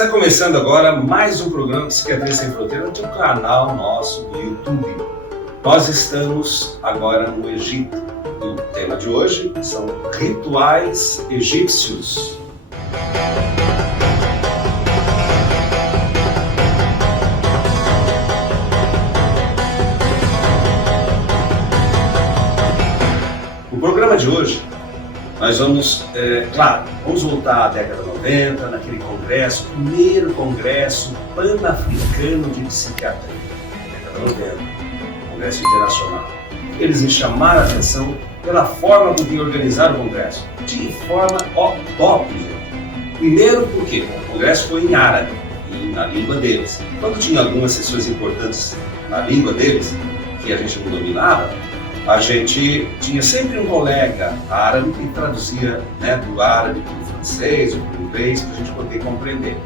Está começando agora mais um programa Psiquiatria Sem Fronteiras de um canal nosso do YouTube. Nós estamos agora no Egito. O tema de hoje são rituais egípcios. O programa de hoje, nós vamos, vamos voltar à década 90, naquele congresso, primeiro congresso pan-africano de psiquiatria, década 90, congresso internacional. Eles me chamaram a atenção pela forma com que organizaram o congresso, de forma top, gente. Primeiro porque o congresso foi em árabe, na língua deles. Quando tinha algumas sessões importantes na língua deles, que a gente não dominava, a gente tinha sempre um colega árabe que traduzia, do árabe para o francês ou para o inglês para a gente poder compreender.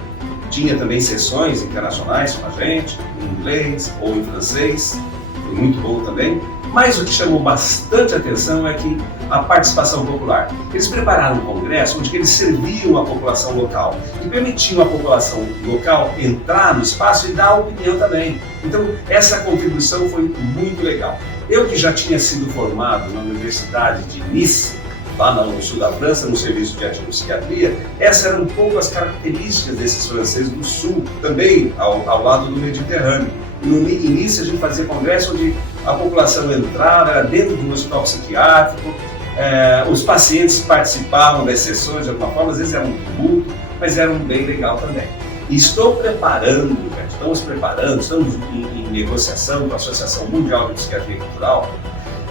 Tinha também sessões internacionais com a gente, em inglês ou em francês, foi muito bom também. Mas o que chamou bastante atenção é que a participação popular. Eles prepararam um congresso onde eles serviam a população local e permitiam a população local entrar no espaço e dar opinião também. Então, essa contribuição foi muito legal. Eu que já tinha sido formado na Universidade de Nice, lá no sul da França, no serviço de etnopsiquiatria, essas eram um pouco as características desses franceses do sul, também ao lado do Mediterrâneo. No início a gente fazia congresso onde a população entrava, era dentro de um hospital psiquiátrico, os pacientes participavam das sessões de alguma forma, às vezes era um tumulto, mas era bem legal também. E estamos preparando em negociação com a Associação Mundial de Psiquiatria Cultural,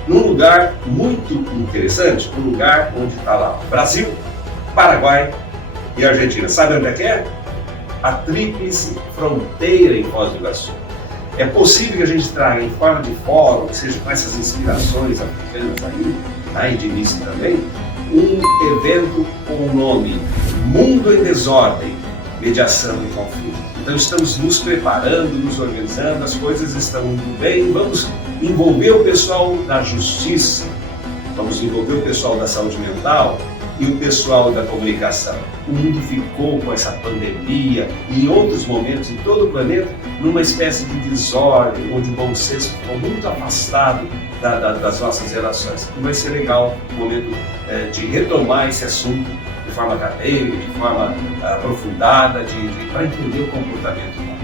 num lugar muito interessante, um lugar onde está lá Brasil, Paraguai e Argentina. Sabe onde é que é? A Tríplice Fronteira em Foz do Iguaçu. É possível que a gente traga em forma de fórum, que seja com essas inspirações africanas aí de início também, um evento com o nome Mundo em Desordem, Mediação e Conflito. Então estamos nos preparando, nos organizando, as coisas estão indo bem, vamos envolver o pessoal da justiça, vamos envolver o pessoal da saúde mental e o pessoal da comunicação. O mundo ficou com essa pandemia e em outros momentos em todo o planeta numa espécie de desordem, onde o bom senso ficou muito afastado das nossas relações. E vai ser legal o momento de retomar esse assunto de forma acadêmica, de forma aprofundada, para entender o comportamento humano.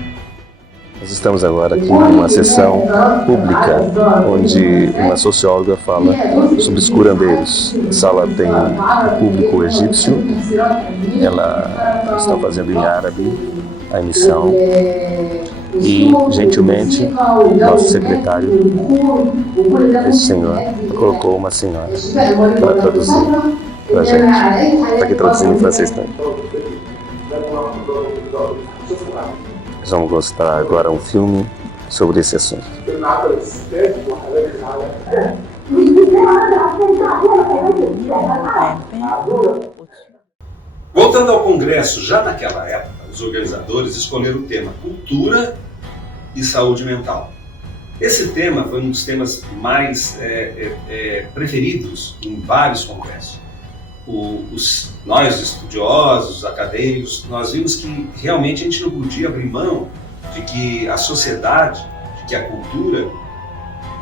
Nós estamos agora aqui numa sessão pública, onde uma socióloga fala sobre os curandeiros. A sala tem um público egípcio, ela está fazendo em árabe a emissão e, gentilmente, nosso secretário, esse senhor, colocou uma senhora para traduzir para a gente. Está aqui traduzindo em francês também. Nós vamos mostrar agora um filme sobre esse assunto. Voltando ao congresso, já naquela época, os organizadores escolheram o tema Cultura e Saúde Mental. Esse tema foi um dos temas mais preferidos em vários congressos. Nós, estudiosos, acadêmicos, nós vimos que realmente a gente não podia abrir mão de que a sociedade, de que a cultura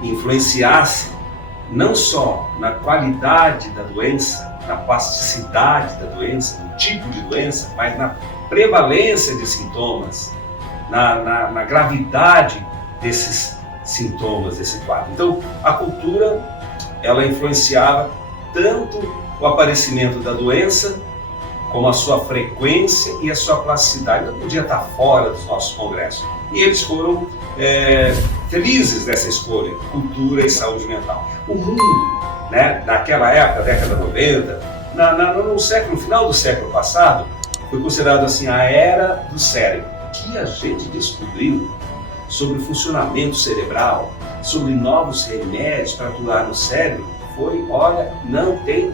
influenciasse não só na qualidade da doença, na plasticidade da doença, no tipo de doença, mas na prevalência de sintomas, na gravidade desses sintomas, desse quadro. Então, a cultura, ela influenciava tanto o aparecimento da doença, como a sua frequência e a sua plasticidade. Não podia estar fora dos nossos congressos. E eles foram felizes dessa escolha, cultura e saúde mental. O mundo, naquela época, década 90, no final do século passado, foi considerado assim a era do cérebro. O que a gente descobriu sobre o funcionamento cerebral, sobre novos remédios para atuar no cérebro, não tem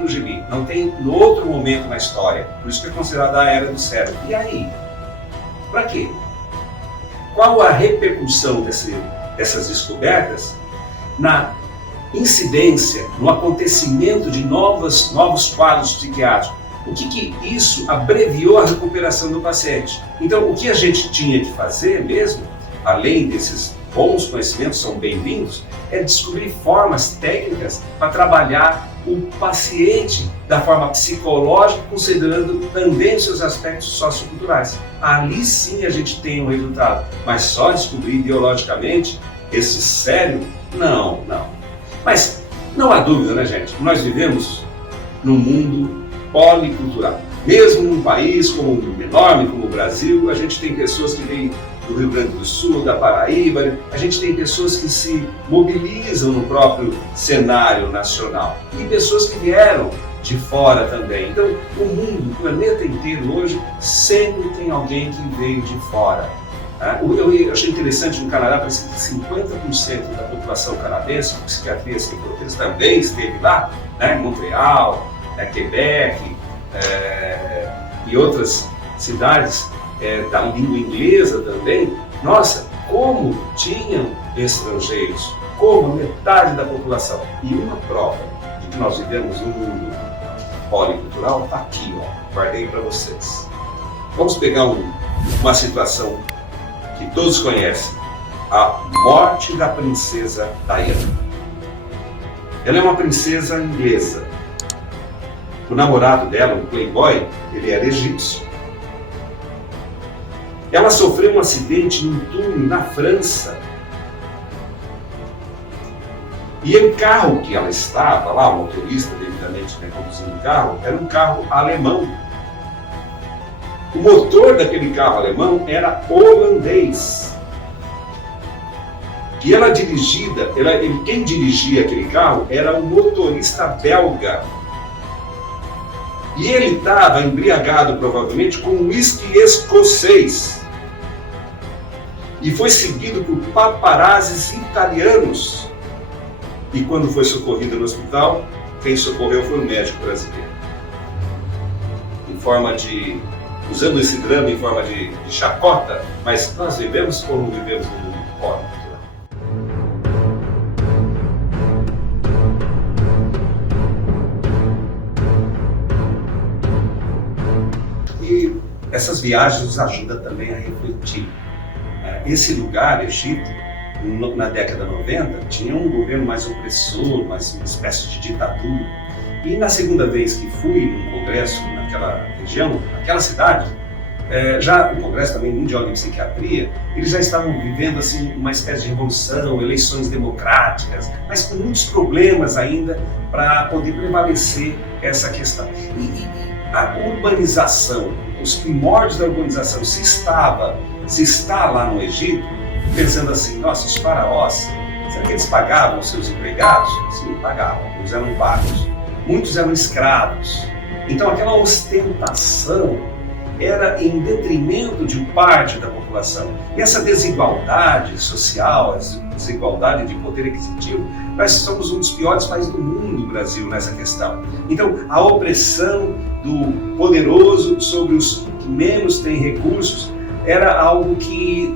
no gibi, não tem no outro momento na história. Por isso que é considerada a era do cérebro. E aí? Para quê? Qual a repercussão dessas descobertas na incidência, no acontecimento de novos quadros psiquiátricos, o que isso abreviou a recuperação do paciente. Então, o que a gente tinha que fazer mesmo, além desses bons conhecimentos, são bem-vindos, é descobrir formas técnicas para trabalhar o paciente da forma psicológica, considerando também os seus aspectos socioculturais. Ali sim a gente tem um resultado, mas só descobrir ideologicamente esse sério, não. Mas não há dúvida, né, gente? Nós vivemos num mundo policultural. Mesmo num país enorme como o Brasil, a gente tem pessoas que vêm do Rio Grande do Sul, da Paraíba, a gente tem pessoas que se mobilizam no próprio cenário nacional e pessoas que vieram de fora também. Então, o mundo, o planeta inteiro hoje, sempre tem alguém que veio de fora. Eu achei interessante, no Canadá, parece que 50% da população canadense com psiquiatria sem fronteiras também esteve lá, né, em Montreal, Quebec e outras cidades da língua inglesa também. Nossa, como tinham estrangeiros, como metade da população. E uma prova de que nós vivemos num mundo policultural está aqui, guardei para vocês. Vamos pegar uma situação que todos conhecem, a morte da princesa Diana. Ela é uma princesa inglesa. O namorado dela, o playboy, ele era egípcio. Ela sofreu um acidente num túnel na França. E o carro que ela estava lá, o motorista devidamente conduzindo o carro, era um carro alemão. O motor daquele carro alemão era holandês. E ela quem dirigia aquele carro era um motorista belga. E ele estava embriagado, provavelmente, com um uísque escocês. E foi seguido por paparazzis italianos. E quando foi socorrido no hospital, quem socorreu foi o médico brasileiro. Usando esse drama em forma de chacota, mas nós vivemos ou não vivemos no mundo policultural? E essas viagens nos ajudam também a refletir. Esse lugar, Egito, na década 90, tinha um governo mais opressor, mais uma espécie de ditadura. E na segunda vez que fui num congresso naquela região, naquela cidade, já um congresso também mundial de psiquiatria, eles já estavam vivendo assim uma espécie de revolução, eleições democráticas, mas com muitos problemas ainda para poder prevalecer essa questão. E a urbanização, os primórdios da urbanização, se está lá no Egito, pensando assim, nossa, os faraós, será que eles pagavam os seus empregados? Sim, pagavam, eles eram pagos. Muitos eram escravos. Então aquela ostentação era em detrimento de parte da população. E essa desigualdade social, essa desigualdade de poder aquisitivo, nós somos um dos piores países do mundo, o Brasil, nessa questão. Então a opressão do poderoso sobre os que menos têm recursos era algo que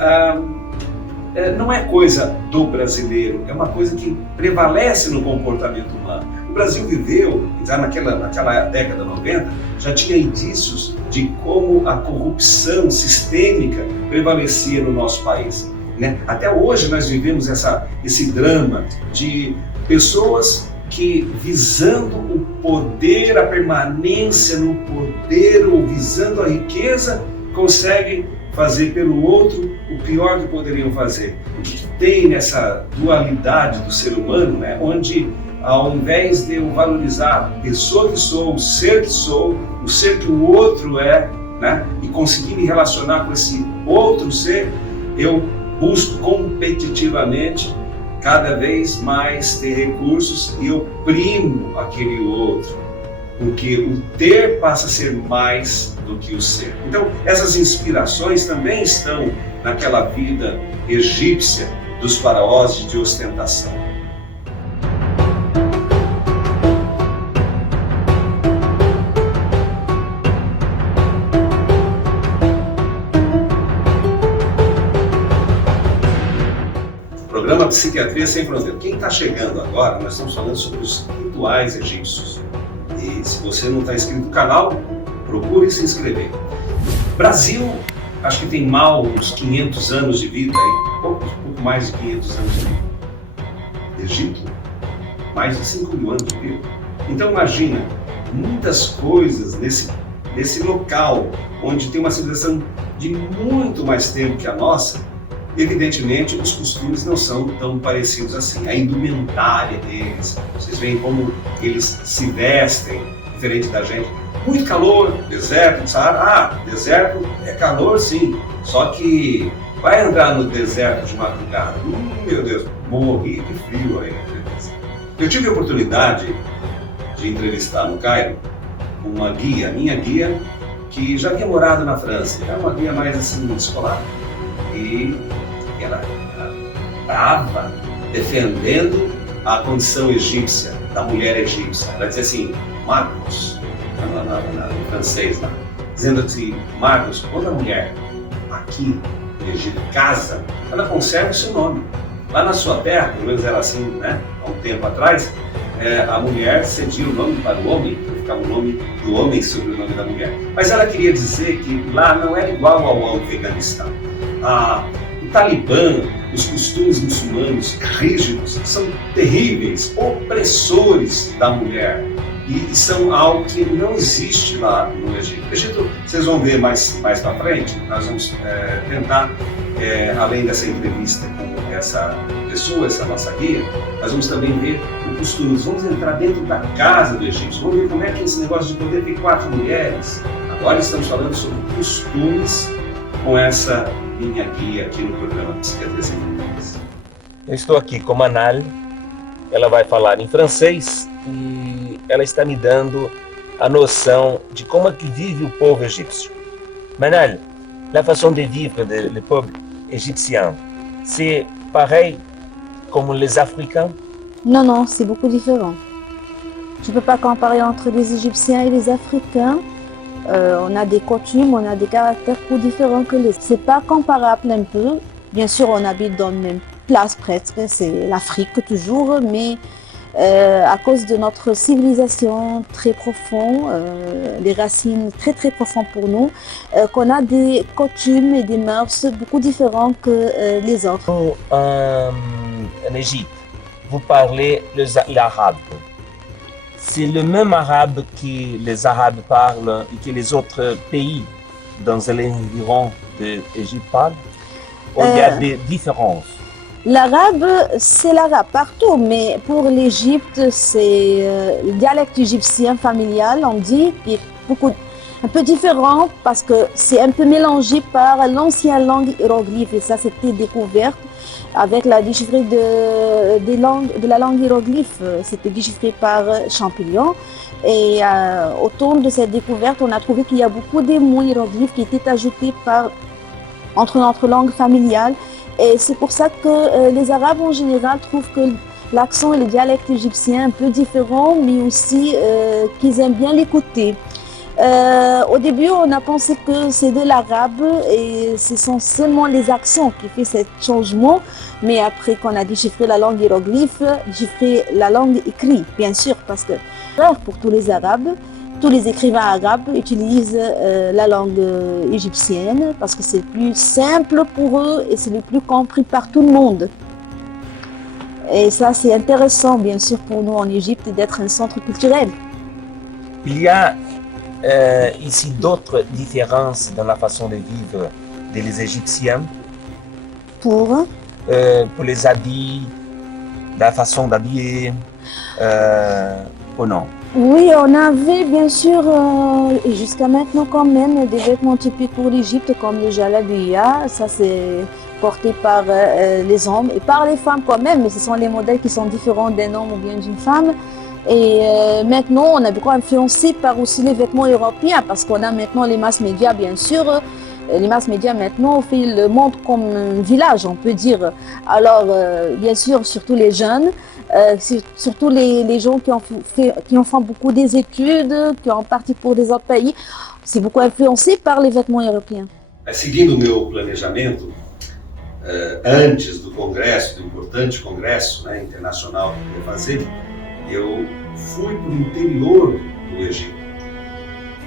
não é coisa do brasileiro, é uma coisa que prevalece no comportamento humano. O Brasil viveu, já naquela década 90, já tinha indícios de como a corrupção sistêmica prevalecia no nosso país. Né? Até hoje nós vivemos esse drama de pessoas que, visando o poder, a permanência no poder ou visando a riqueza, conseguem fazer pelo outro o pior que poderiam fazer. O que tem nessa dualidade do ser humano, né? Onde ao invés de eu valorizar a pessoa que sou, o ser que o outro é, né? E conseguir me relacionar com esse outro ser, eu busco competitivamente cada vez mais ter recursos e eu primo aquele outro, porque o ter passa a ser mais do que o ser. Então, essas inspirações também estão naquela vida egípcia dos faraós de ostentação. Programa Psiquiatria Sem Fronteira. Quem está chegando agora, nós estamos falando sobre os rituais egípcios. E se você não está inscrito no canal, Procure se inscrever. Brasil, acho que tem mal uns 500 anos de vida, aí, pouco mais de 500 anos de vida. Egito, mais de 5 mil anos de vida. Então imagina, muitas coisas nesse local, onde tem uma civilização de muito mais tempo que a nossa, evidentemente os costumes não são tão parecidos assim. A indumentária deles, vocês veem como eles se vestem, diferente da gente. Muito calor, deserto, Saara, deserto é calor sim, só que vai andar no deserto de madrugada, meu Deus, morri de frio aí. Eu tive a oportunidade de entrevistar no Cairo uma guia, minha guia, que já havia morado na França, era uma guia mais assim, escolar, e ela estava defendendo a condição egípcia, da mulher egípcia. Ela dizia assim, Marcos, em francês lá, dizendo assim, Marcos, quando a mulher aqui no Egito casa, ela conserva o seu nome. Lá na sua terra, pelo menos era assim, né, há um tempo atrás, a mulher cedia o nome para o homem, ficava o nome do homem sobre o nome da mulher. Mas ela queria dizer que lá não era igual ao Afeganistão. O Talibã, os costumes muçulmanos rígidos, são terríveis, opressores da mulher. E são algo que não existe lá no Egito. O Egito, vocês vão ver mais para frente, nós vamos tentar, além dessa entrevista com essa pessoa, essa nossa guia, nós vamos também ver o costume. Vamos entrar dentro da casa do egípcio, vamos ver como é que esse negócio de poder ter 4 mulheres. Agora estamos falando sobre costumes com essa minha guia aqui no programa Psiquiatria Sem Fronteiras. Eu estou aqui com a Manal, ela vai falar em francês e ela está me dando a noção de como é que vive o povo egípcio. Manal, la façon de vivre du peuple égyptien, c'est pareil comme les Africains? Non, non, c'est beaucoup différent. Je ne peux pas comparer entre les Égyptiens et les Africains. On a des coutumes, on a des caractères plus différents que les... C'est pas comparable un peu. Bien sûr, on habite dans la même place presque, c'est l'Afrique toujours, mais à cause de notre civilisation très profonde, des racines très très profondes pour nous, qu'on a des coutumes et des mœurs beaucoup différentes que les autres. En Égypte, vous parlez l'arabe. C'est le même arabe que les Arabes parlent et que les autres pays dans l'environ de l'Égypte parlent? Ou il y a des différences? L'arabe, c'est l'arabe partout, mais pour l'Égypte, c'est le dialecte égyptien familial, on dit, qui est un peu différent parce que c'est un peu mélangé par l'ancienne langue hiéroglyphe, et ça c'était découvert avec la déchiffrée de la langue hiéroglyphe. C'était déchiffré par Champollion, et autour de cette découverte, on a trouvé qu'il y a beaucoup de mots hiéroglyphes qui étaient ajoutés entre notre langue familiale. Et c'est pour ça que les Arabes en général trouvent que l'accent et le dialecte égyptien un peu différent, mais aussi qu'ils aiment bien l'écouter. Au début, on a pensé que c'est de l'arabe et ce sont seulement les accents qui font ce changement. Mais après qu'on a déchiffré la langue hiéroglyphe, déchiffré la langue écrite, bien sûr, parce que pour tous les Arabes, tous les écrivains arabes utilisent la langue égyptienne parce que c'est le plus simple pour eux et c'est le plus compris par tout le monde. Et ça, c'est intéressant, bien sûr, pour nous en Égypte d'être un centre culturel. Il y a ici d'autres différences dans la façon de vivre des Égyptiens? Pour les habits, la façon d'habiller, ou non? Oui, on avait bien sûr, et jusqu'à maintenant quand même, des vêtements typiques pour l'Égypte comme le jalabiya. Ça c'est porté par les hommes et par les femmes quand même, mais ce sont les modèles qui sont différents d'un homme ou bien d'une femme. Et maintenant, on a beaucoup influencé par aussi les vêtements européens parce qu'on a maintenant les masses médias, bien sûr. Les masses médias maintenant fait le monde comme un village, on peut dire. Alors, bien sûr, surtout les jeunes, surtout les gens qui ont fait beaucoup des études, qui ont parti pour des autres pays, c'est beaucoup influencé par les vêtements européens. Seguindo o meu planejamento, antes do congresso, do importante congresso internacional que eu ia fazer, eu fui para o interior do Egito.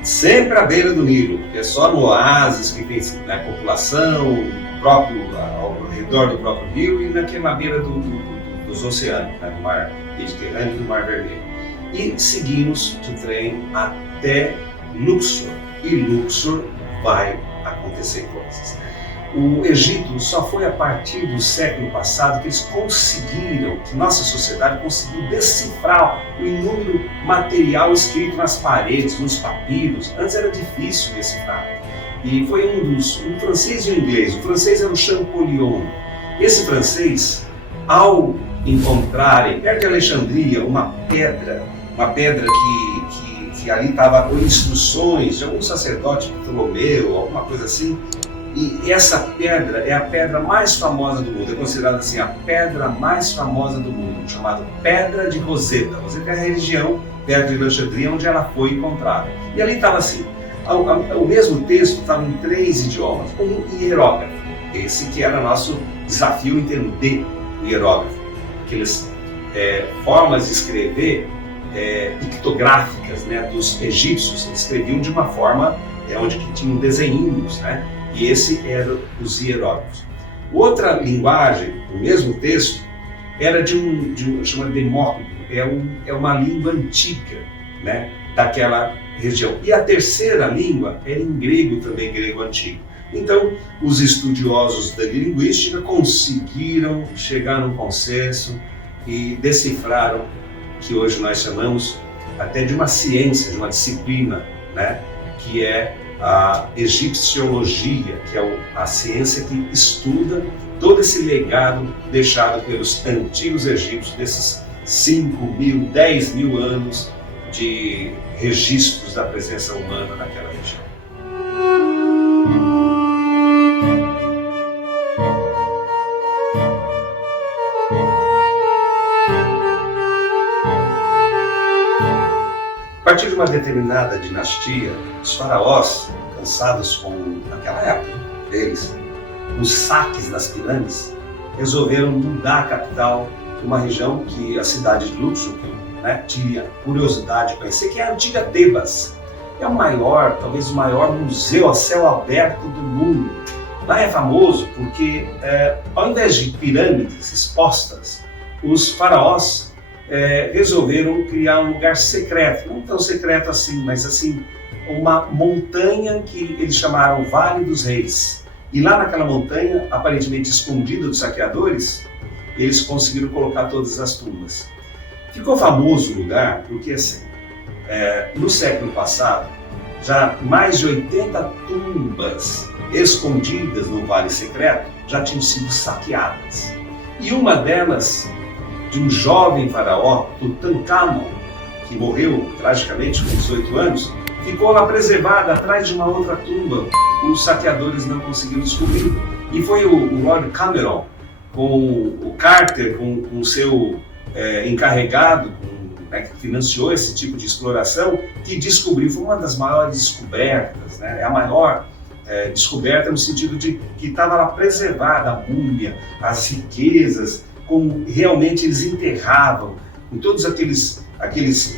sempre à beira do Nilo, que é só no oásis que tem, né, população próprio, ao redor do próprio rio e na beira dos oceanos, né, do mar Mediterrâneo e do mar Vermelho. E seguimos de trem até Luxor, e Luxor vai acontecer coisas. O Egito só foi a partir do século passado que eles conseguiram, que nossa sociedade conseguiu decifrar o inúmero material escrito nas paredes, nos papiros. Antes era difícil decifrar. E foi um francês e um inglês. O francês era o Champollion. Esse francês, ao encontrarem perto de Alexandria uma pedra que ali estava com instruções de algum sacerdote Ptolomeu, alguma coisa assim. E essa pedra é a pedra mais famosa do mundo, é considerada assim a pedra mais famosa do mundo, chamada Pedra de Roseta. Roseta é a região perto de Alexandria onde ela foi encontrada. E ali estava assim, o mesmo texto estava em 3 idiomas, um hierógrafo, esse que era nosso desafio entender o hierógrafo, aquelas formas de escrever pictográficas, né, dos egípcios, eles escreviam de uma forma onde que tinham desenhinhos, né? E esse eram os hieróglifos. Outra linguagem, o mesmo texto, era chamado Demócrito, é uma língua antiga, né, daquela região. E a terceira língua era em grego também, grego antigo. Então, os estudiosos da linguística conseguiram chegar num consenso e decifraram que hoje nós chamamos até de uma ciência, de uma disciplina, né, que é a egipciologia, que é a ciência que estuda todo esse legado deixado pelos antigos egípcios, desses 5.000, 10.000 anos de registros da presença humana naquela região. A partir de uma determinada dinastia, os faraós, cansados com aquela época deles, os saques das pirâmides, resolveram mudar a capital para uma região que a cidade de Luxor, né, tinha curiosidade de conhecer, que é a antiga Tebas. É o maior, talvez o maior museu a céu aberto do mundo. Lá é famoso porque, ao invés de pirâmides expostas, os faraós resolveram criar um lugar secreto, não tão secreto assim, mas assim, uma montanha que eles chamaram Vale dos Reis. E lá naquela montanha, aparentemente escondida dos saqueadores, eles conseguiram colocar todas as tumbas. Ficou famoso o lugar porque, assim, no século passado, já mais de 80 tumbas escondidas no Vale Secreto já tinham sido saqueadas. E uma delas, de um jovem faraó, Tutankhamon, que morreu tragicamente com 18 anos, ficou lá preservada atrás de uma outra tumba. Os saqueadores não conseguiram descobrir. E foi o Lord Cameron, com o Carter, com o seu encarregado, né, que financiou esse tipo de exploração, que descobriu. Foi uma das maiores descobertas, né? É a maior descoberta no sentido de que estava lá preservada a múmia, as riquezas, como realmente eles enterravam, com todos aqueles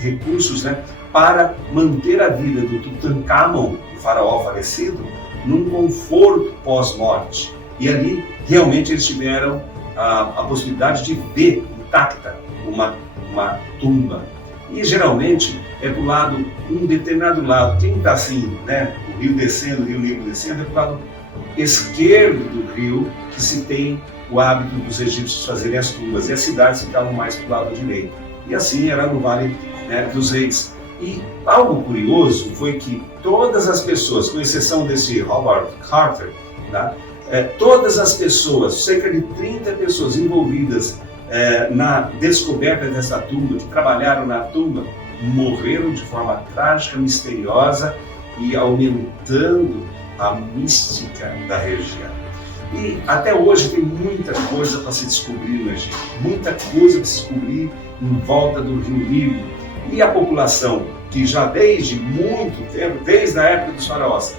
recursos, né, para manter a vida do Tutankhamon, o faraó falecido, num conforto pós-morte. E ali realmente eles tiveram a possibilidade de ver intacta uma tumba. E geralmente é do lado, um determinado lado, quem está assim, né, o rio descendo, o rio Nilo descendo, é do lado esquerdo do rio que se tem o hábito dos egípcios fazerem as tumbas, e as cidades ficavam mais para o lado direito. E assim era no Vale, né, dos Reis. E algo curioso foi que todas as pessoas, com exceção desse Howard Carter, né, todas as pessoas, cerca de 30 pessoas envolvidas na descoberta dessa tumba, que trabalharam na tumba, morreram de forma trágica, misteriosa e aumentando a mística da região. E até hoje tem muita coisa para se descobrir no Egito, muita coisa para se descobrir em volta do rio Nilo. E a população, que já desde muito tempo, desde a época dos faraós,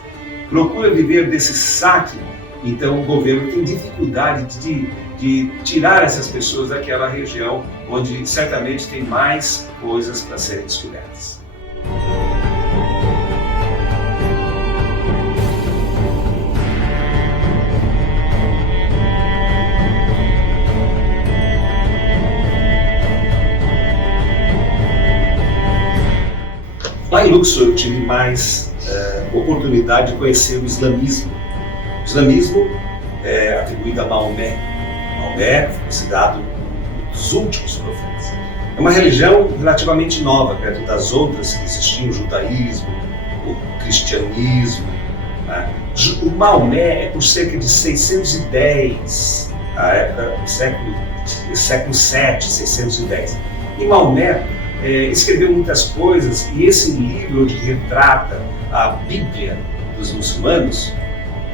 procura viver desse saque, então o governo tem dificuldade de tirar essas pessoas daquela região onde certamente tem mais coisas para serem descobertas. Lá em Luxor eu tive mais oportunidade de conhecer o islamismo. O islamismo é atribuído a Maomé. Maomé foi considerado um dos últimos profetas. É uma religião relativamente nova, perto das outras que existiam, o judaísmo, o cristianismo. Né? O Maomé é por cerca de 610, a época do século 7, 610. E Maomé escreveu muitas coisas, e esse livro onde retrata a Bíblia dos muçulmanos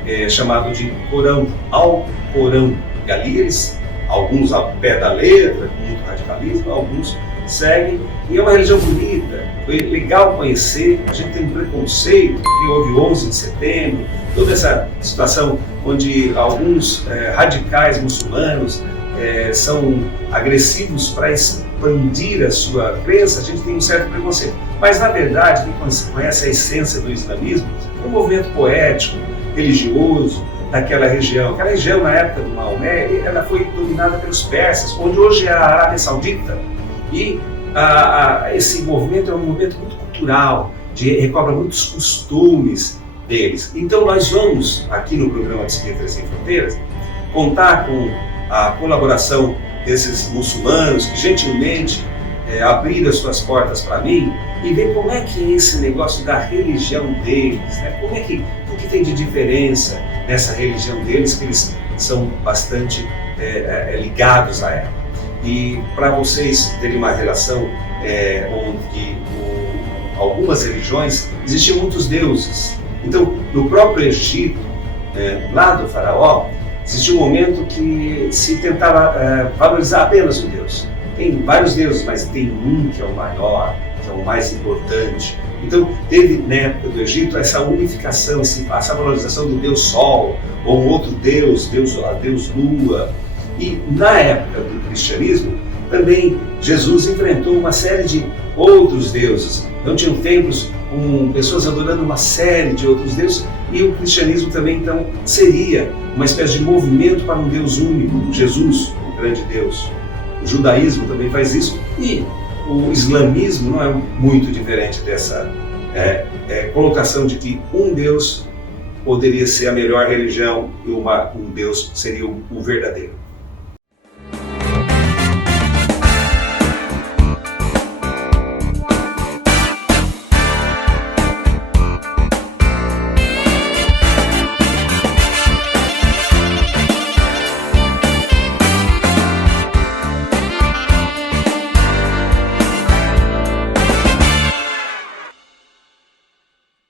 é chamado de Corão, Alcorão. E ali eles, alguns ao pé da letra, com muito radicalismo, alguns seguem, e é uma religião bonita, foi legal conhecer. A gente tem um preconceito, que houve 11 de setembro, toda essa situação onde alguns radicais muçulmanos são agressivos para expandir a sua crença, a gente tem um certo preconceito. Mas, na verdade, quem conhece a essência do islamismo, é um movimento poético, religioso, daquela região. Aquela região, na época do Maomé, ela foi dominada pelos persas, onde hoje é a Arábia Saudita. E esse movimento é um movimento muito cultural, recobra muitos costumes deles. Então, nós vamos, aqui no programa Disciplina Sem Fronteiras, contar com a colaboração desses muçulmanos que gentilmente abriram as suas portas para mim e ver como é que é esse negócio da religião deles, né? O que tem de diferença nessa religião deles, que eles são bastante ligados a ela. E para vocês terem uma relação onde algumas religiões existiam muitos deuses. Então, no próprio Egito, lá do faraó, existia um momento que se tentava valorizar apenas um deus. Tem vários deuses, mas tem um que é o maior, que é o mais importante. Então, teve na época do Egito essa unificação, essa valorização do deus Sol, ou um outro deus, a deus Lua. E na época do cristianismo, também Jesus enfrentou uma série de outros deuses. Então, tinham templos com pessoas adorando uma série de outros deuses, e o cristianismo também, então, seria uma espécie de movimento para um Deus único, Jesus, o grande Deus. O judaísmo também faz isso, e o islamismo não é muito diferente dessa colocação de que um Deus poderia ser a melhor religião e um Deus seria o verdadeiro.